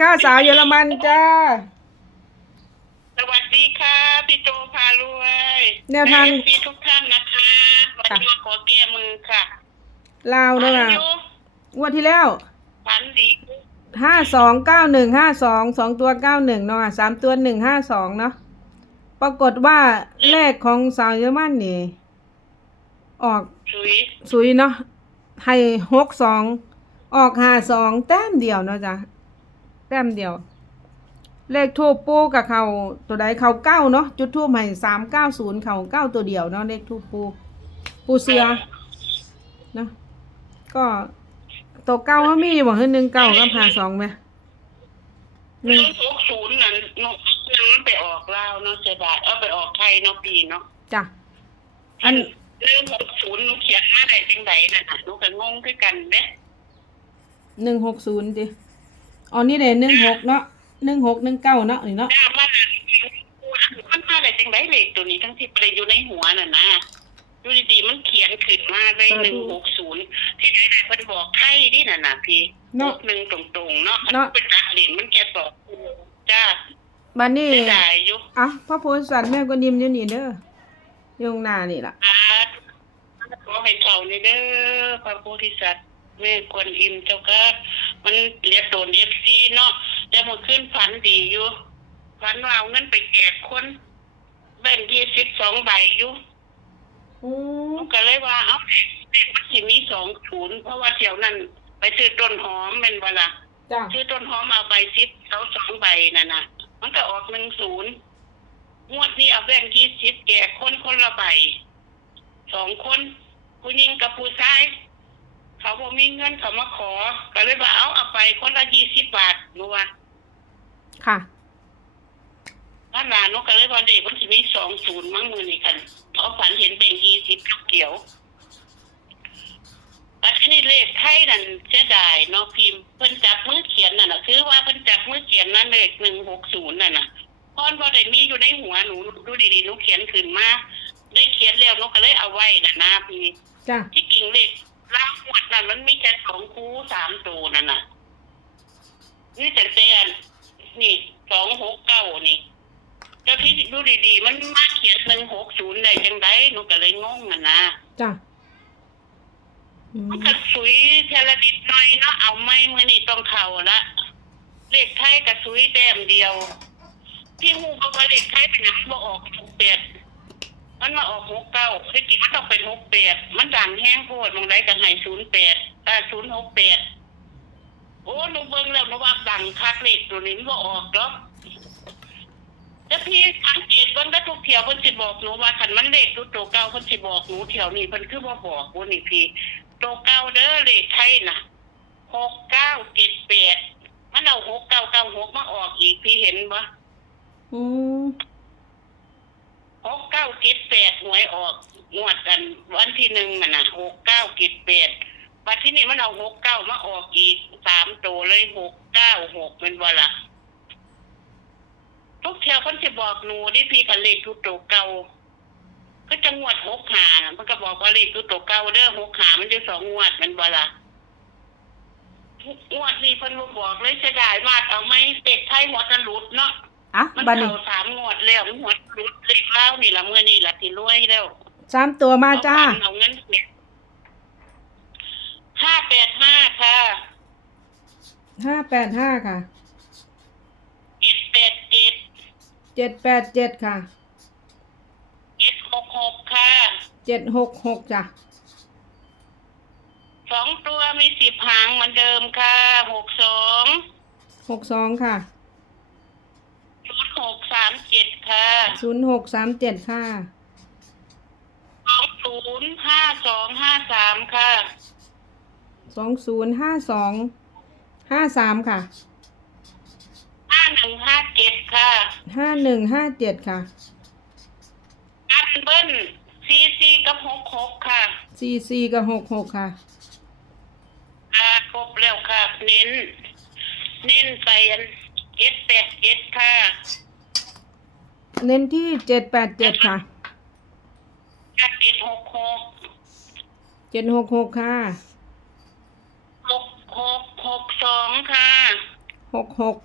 ค่ะ สาวเยอรมันจ้า สวัสดีค่ะ พี่โจพารวยแนวทาง พี่ทุกท่านนะคะวันนี้มาขอแก้มือค่ะลาวเนอะฝัค่ะอยู่งวดที่แล้วฝันดีห้าสองเก้าหนึ่งห้าสองสองตัวเก้าหนึ่งเนาะสามตัวหนึ่งห้าสองเนาะปรากฏว่าเลขของสาวเยอรมันนี่ ออกสุยสุยเนาะให้หกสองออกห้าสองแต้มเดียวเนาะจ้ะ แต้มเดียว เลขทูปปูกับเขาตัวใดเขาเก้าเนาะจุดทูปให้สามเก้าศูนย์เขาเก้าตัวเดียวเนาะเลขทูปปู ปูเสือเนาะก็ตัวเก้าเขามีอยู่บ่คือหนึ่งเก้ากับห้าสองไหมหนึ่งเรื่องหกศูนย์นั่นนกนั้นไปออกลาวเนาะเสียดายเอาไปออกไทยเนาะปีเนาะจ้ะอันเรื่องหกศูนย์หนูเขียนมาได้จังไดน่ะน่ะหนูก็งงคือกันเด้หนึ่งหกศูนย์ดิ อ๋อนี่เลยหนึ่งหกเนาะหนึ่งหกหนึ่งเก้าเนาะนี่เนาะจ้ามันน่ะมันมาได้จังไดเลขตัวนี้ทั้งที่ไปอยู่ในหัวน่ะนะอยู่ดีๆมันเขียนขึ้นมาเลยหนึ่งหกศูนย์ที่ไหนไหนเพิ่นบอกไทยนี่น่ะนะพี่เนาะหนึ่งตรงๆเนาะเนาะเป็นตัดเหรียญมันแค่สองจ้าบันนี้เสียดายอยู่อะพ่อโพธิสัตว์แม่ก็นิมอยู่นี่เด้ออยข้างหน้านี่ล่ะอาขอให้เขาในเด้อพระโพธิสัตว์ แม่กวนอิมเจ้าก็มันเรียกโดนเอฟซีเนาะแต่เมื่อคืนฝันดีอยู่ฝันว่าเอาเงินไปแจกคนแบ่งยี่สิบสองใบอยู่โอ้ก็เลยว่าเอ้าเด็กมันสิมีสองศูนย์เพราะว่าเที่ยวนั้นไปซื้อต้นหอมเป็นเวลาจ้ะซื้อต้นหอมเอาใบซิปเขาสองใบนั่นน่ะมันก็ออกหนึ่งศูนย์งวดนี้เอาแบ่งยี่สิบแก่คนคนละใบสองคนผู้หญิงกับผู้ชายเขาบอก มีเงินเขามาขอ ก็เลยว่าเอาเอาไปคนละยี่สิบบาทหนูว่าค่ะถ้าหลานนกก็เลยว่าเด็กมันจะมีสองศูนย์มั้งมือนี่กันเขาฝันเห็นแบ่งยี่สิบเกี่ยวอันนี้เลขไทยนั่นเสียดายเนาะพิมพ์เพิ่นจับมือเขียนนั่นน่ะคือว่าเพิ่นจับมือเขียนนั่นเลขหนึ่งหกศูนย์นั่นน่ะพอนพอได้มีอยู่ในหัวหนูดูดีๆหนูเขียนขึ้นมาได้เขียนแล้วหนูก็เลยเอาไว้น่ะนะพี่จ้ะที่กิ่งเลข ล่างหวดนั่นมันมีแค่สองคูสามตัวนั่นน่ะนี่แต่เตียนนี่สองหกเก้านี่เจ้าที่ดูดีๆ มันมาเขียนหนึ่งหกศูนย์ได้จังไดหนูก็เลยงงอะนะจ้ะอืมมันก็สุยเทละนิดหน่อยเนาะเอาไม่มือนี่ต้องเข่าละเลขไทยกับสุยแต้มเดียว ที่หูบอกว่าเลขไทยเป็นหยังบ่ออกหกแปด มันมาออกหกเก้าที่จริงมันต้องเป็นหกแปดมันดังแห้งโพดมองได้กับไห้ศูนย์แปดอ่าศูนย์หกแปดโอ้หนูเบิ่งแล้วหนูว่าดังคักเลขตัวนี้มันบ่ออกหรอกแต่พี่สังเกตเบิ่งได้ทุกเที่ยวเพิ่นสิบอกหนูว่าคันมันเลขตัวโตเก่าเพิ่นสิบอกหนูเที่ยวนี้เพิ่นคือบ่บอกว่านี่พี่โตเก้าเด้อเลขไทยน่ะหกเก้าเจ็ดแปดมันเอาหกเก้าเก้าหกมาออกอีกพี่เห็นปะอืม หกเก้าเจ็ดแปดหวยออกงวดกันวันที่หนึ่งน่ะนะหกเก้าเจ็ดแปดวันที่นี่มันเอาหกเก้ามาออกอีกสามตัวเลยหกเก้าหกเป็นเวลาทุกเที่ยวคนจะบอกหนูดิพี่กันเลขทุกตัวเก่าก็จะงวดหกหาน่ะมันก็บอกว่าเลขทุกตัวเก่าเด้อหกหามันจะสองงวดเป็นเวลางวดนี้เพิ่นบ่บอกเลยเสียดายมากเอาไหม่เป็ดไทยหัวตะหลุดเนาะอะมันบันนี้เข้าสามงวดแล้วมันหัว ตะหลุดเลขเล่านี่ละเมื่อนี่ละที่รวยแล้วสามตัวมาจ้าเอฟันเอาเงินเก็บห้าแปดห้าค่ะห้าแปดห้าค่ะเจ็ดแปดเจ็ดเจ็ดแปดเจ็ดค่ะเจ็ดหกหกค่ะเจ็ดหกหกจ้ะสองตัวมีสิบหางเหมือนเดิมค่ะหกสองหกสองค่ะศูนย์หก สามเจ็ดค่ะศูนย์หกสามเจ็ดค่ะ สองศูนย์ห้าสองห้าสามค่ะสองศูนย์ห้าสองห้าสามค่ะ ห้าหนึ่งห้าเจ็ดค่ะห้าหนึ่งห้าเจ็ดค่ะอันเบิ้ลซีซีกับหกหกค่ะซีซีกับหกหกค่ะ อ่าครบแล้วค่ะ เน้น เน้นไปอันเจ็ดแปดเจ็ดค่ะ เน้นที่เจ็ดแปดเจ็ดค่ะเจ็ดหกหกเจ็ดหกหกค่ะหกหกหกสองค่ะหกหก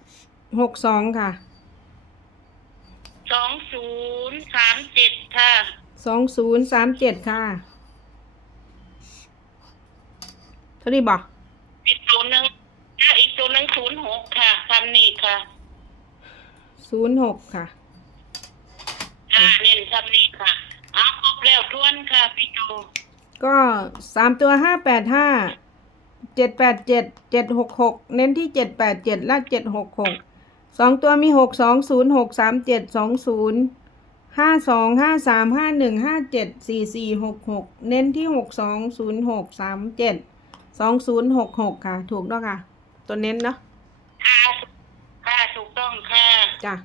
หกสองค่ะสองศูนย์สามเจ็ดค่ะสองศูนย์สามเจ็ดค่ะเท่านี้บอกอีกตัวหนึ่งอะอีกตัวหนึ่งศูนย์หกค่ะคำนี้ค่ะศูนย์หกค่ะ อ่าเน้นคำนี้ค่ะเอาครบแล้วทวนค่ะพี่โจก็สามตัวห้าแปดห้าเจ็ดแปดเจ็ดเจ็ดหกหกเน้นที่เจ็ดแปดเจ็ดและเจ็ดหกหกสองตัวมีหกสองศูนย์หกสามเจ็ดสองศูนย์ห้าสองห้าสามห้าหนึ่งห้าเจ็ดสี่สี่หกหกเน้นที่หกสองศูนย์หกสามเจ็ดสองศูนย์หกหกค่ะ ถูกแล้วค่ะ ตัวเน้นเนาะค่ะค่ะถูกต้องค่ะจ้ะ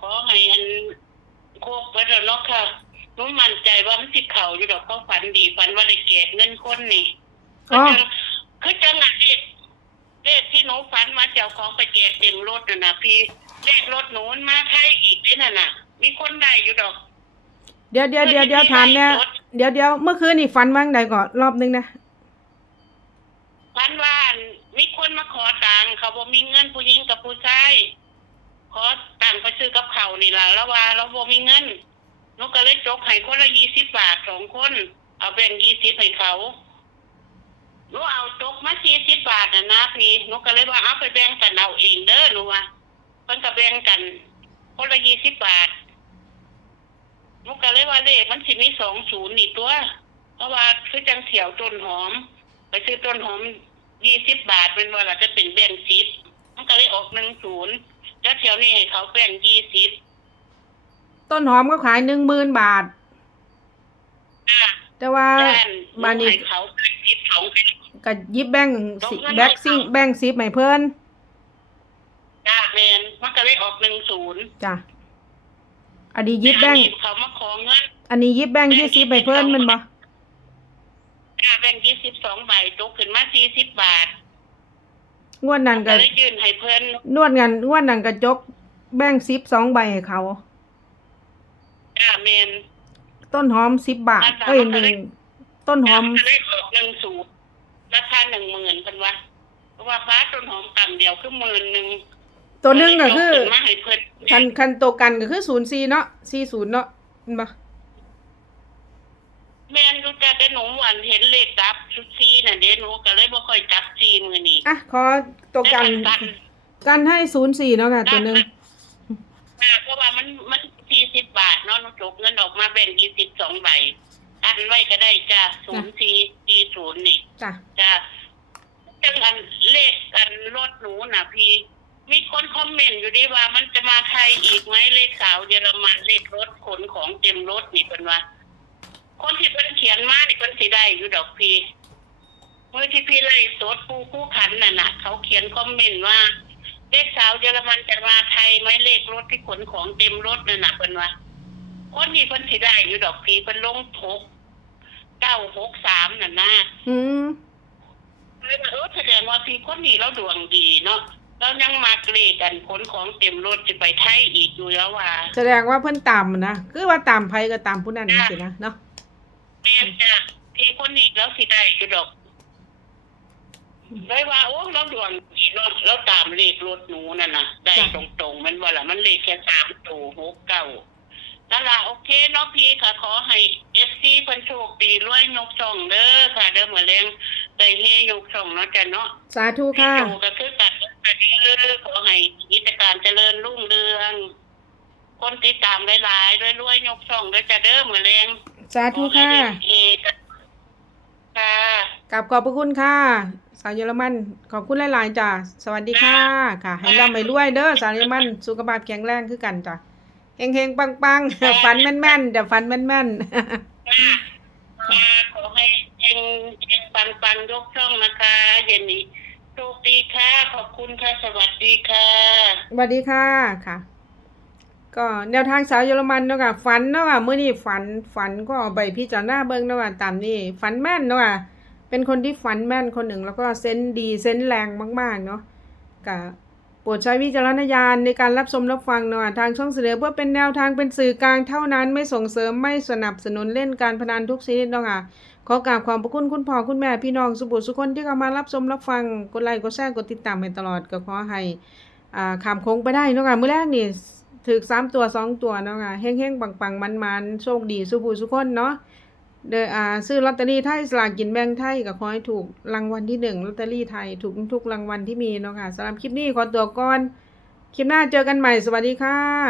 ขอให้อัน โคกไว้แล้วเนาะค่ะหนุ่มั่นใจว่ามันสิเข่าอยู่ดอกเขาฝันดีฝันว่าได้แจกเงินคนนี่อ๋อคือจังหวะเลขเลขที่หนูฝันมาเจ้าของไปแจกเต็มรถน่ะนะพี่เลขรถหนูมันมาไทยอีกด้วยน่ะน่ะ มีคนได้อยู่ดอก เดี๋ยวเดี๋ยวเดี๋ยวเดี๋ยวถามเนี่ยเดี๋ยวเดี๋ยวเมื่อคืนนี่ฟันว่างใดก่อนรอบนึงนะฝันว่ามีคนมาขอตังค์เขาบอกมีเงินผู้หญิงกับผู้ชาย ขอตังค์ไปซื้อกับเขาวนี่ล่ะแล้วว่าเราบอกมีเงินหนูก็เลยจกให้คนละยี่สิบบาทสองคน เอาแบ่งยี่สิบให้เขาหนูเอาจกมาสี่สิบบาทนะนะพี่หนูก็เลยว่าเอาไปแบ่งกันเอาเองเด้อหนูว่าเพิ่นก็แบ่งกัน คนละยี่สิบบาทหนูก็เลยว่าเลขมันสิมีสองศูนย์นี่ตัว เพราะว่าคือจังเถียวต้นหอม ไปซื้อต้นหอมยี่สิบบาทเป็นว่าเราจะเป็นแบ่งสิบ มันก็เลยออกหนึ่งศูนย์แล้วเที่ยวนี้ให้เขาแบ่งยี่สิบต้นหอมก็ขายหนึ่งหมื่นบาทอะแต่ว่าด้านบานนี้ให้เขาแบ่งสิบสองเป็นก็หยิบแบ่งสิลงเงินแบ็กซิ่งให้เขาแบ่งซิปให้เพิ่นจ้าแมนมันก็เลยออกหนึ่งศูนย์จ้ะอันนี้หยิบแบ่งเขามาขอเงิน อันนี้หยิบแบ่งยี่สิบให้เพิ่นแมันบ่ จ้าแบ่งยี่สิบสองใบตกขึ้นมาสี่สิบบาท งวดนั้นก็ก็เลยยื่นให้เพิ่นนวดงานงวดนั้นก็จกแบ่งซิปสองใบให้เขา จ้าแมน ต้นหอมสิบบาทอันสามเอ้ยมันหก็นึ่งได้ต้นหอม ก็เลยออกหนึ่งศูนย์ราคาหนึ่งหมื่นเป็นวะเพราะว่าฟ้าต้นหอมต่ำเดียวคือหมื่นหนึ่งตัวหนึงก็คือเาขึ้นมาให้เพิ่นคันคันตัวกันก็คือศูนย์สี่เนาะสี่ศูนย์เนาะเห็นบ่ แม่นรู้จักแต่หนูหวานเห็นเลขจับชุดซีน่ะเด้หนูก็เลยบ่ค่อยจับซีมือนี้อะขอตัวกันกัน กันให้ศูนย์สี่เนาะค่ะตัวหนึงอ่าเพราะว่ามันมันสี่สิบบาทเนาะหนูจกเงินออกมาแบ่งยี่สิบสองใบอันไว้ก็ได้จ้ะศูนย์สี่สี่ศูนย์นี่จ้ะจ้ะจังอันเลขอันรถหนูน่ะพี่มีคนคอมเมนต์อยู่ดีว่ามันจะมาไทยอีกไหมเลขสาวเยอรมันเลขรถขนของเต็มรถนี่เป็นว่า คนที่เป็นเขียนมานี่เป็นสีได้อยู่ดอกพี่เมื่อที่พี่ไล่สดผู้คู่ขันน่ะนะเขาเขียนคอมเมนต์ว่าเลขสาวเยอรมันจะมาไทยไหมเลขรถที่ขนของเต็มรถนั่นน่ะเป็นว่าคนที่เป็นสีได้อยู่ดอกพี่เป็นลงทกเก้าหกสามน่ะนะอืมเลยว่าเออแสดงว่าพี่คนนี้เราดวงดีเนาะเรายังมาเกรกันขนของเต็มรถจะไปไทยอีกอยู่แล้วว่า แสดงว่าเพิ่นตามนะคือว่าตามไผก็ตามผู้นั้นจังซี่นะเนาะ แม่นจ้ะพี่คนนี้แล้วสิได้อยู่ดอกเลยว่าโอ้เราดวงดีเนาะเราตามเลขรถหนูนั่นน่ะได้ตรงๆมันว่าล่ะมันเลขแค่สามตัวหกเก้านั่นล่ะโอเคเนาะพี่ค่ะขอให้เอฟซีเพิ่นโชคดีรวยยกช่องเด้อค่ะ เด้อเหมือนแรงได้เฮยกช่องเนาะจ้ะเนาะสาธุพี่ค่ะโจก็คือกัดกัดเออขอให้กิจการเจริญรุ่งเรือง คนติดตามหลายๆรวยๆยกช่องด้วยจะเด้อเหมือนแรง สาธุค่ะขอให้ได้เอกค่ะกลับขอบพระคุณค่ะ สาวเยอรมันขอบคุณหลายๆจ้ะสวัสดีค่ะ ค่ะ ให้ร่ำให้รวยเด้อสาวเยอรมันสุขภาพแข็งแรงคือกันจ้ะเฮงๆปังๆฝันแม่นๆจะฝันแม่นๆค่ะค่ะขอให้เองเองปังปังๆยกช่องนะคะเย็นนี้โชคดีค่ะ ขอบคุณค่ะ สวัสดีค่ะ สวัสดีค่ะค่ะ ก็แนวทางสาวเยอรมันเนาะค่ะฝันเนาะค่ะเมื่อนี้ฝันฝันก็เอาไปพิจารณาเบิ่งเนาะค่ะตามนี้ฝันแม่นเนาะค่ะเป็นคนที่ฝันแม่นคนหนึ่ง แล้วก็เซนดีเซนแรงมาก ๆ เนาะก็โปรดใช้วิจารณญาณในการรับชมรับฟังเนาะทางช่องเสนอเพื่อเป็นแนวทางเป็นสื่อกลางเท่านั้นไม่ส่งเสริมไม่สนับสนุนเล่นการพนันทุกชนิดเนาะค่ะขอกราบขอบพระคุณคุณพ่อคุณแม่พี่น้องสุบุตรสุคนที่เข้ามารับชมรับฟังกดไลค์กดแชร์กดติดตามให้ตลอดก็ขอให้อ่าขามโค้งไปได้เนาะค่ะมื้อแรกนี่ ถึกสามตัวสองตัวเนาะค่ะแห้งๆปังๆมันๆโชคดีสุภูสุคนเนาะเดออ่าซื้อลอตเตอรี่ไทยสลากกินแบ่งไทยก็ขอให้ถูกรางวัลที่หนึ่งลอตเตอรี่ไทยถูกทุกรางวัลที่มีเนาะค่ะสำหรับคลิปนี้ขอตัวก่อน คลิปหน้าเจอกันใหม่สวัสดีค่ะ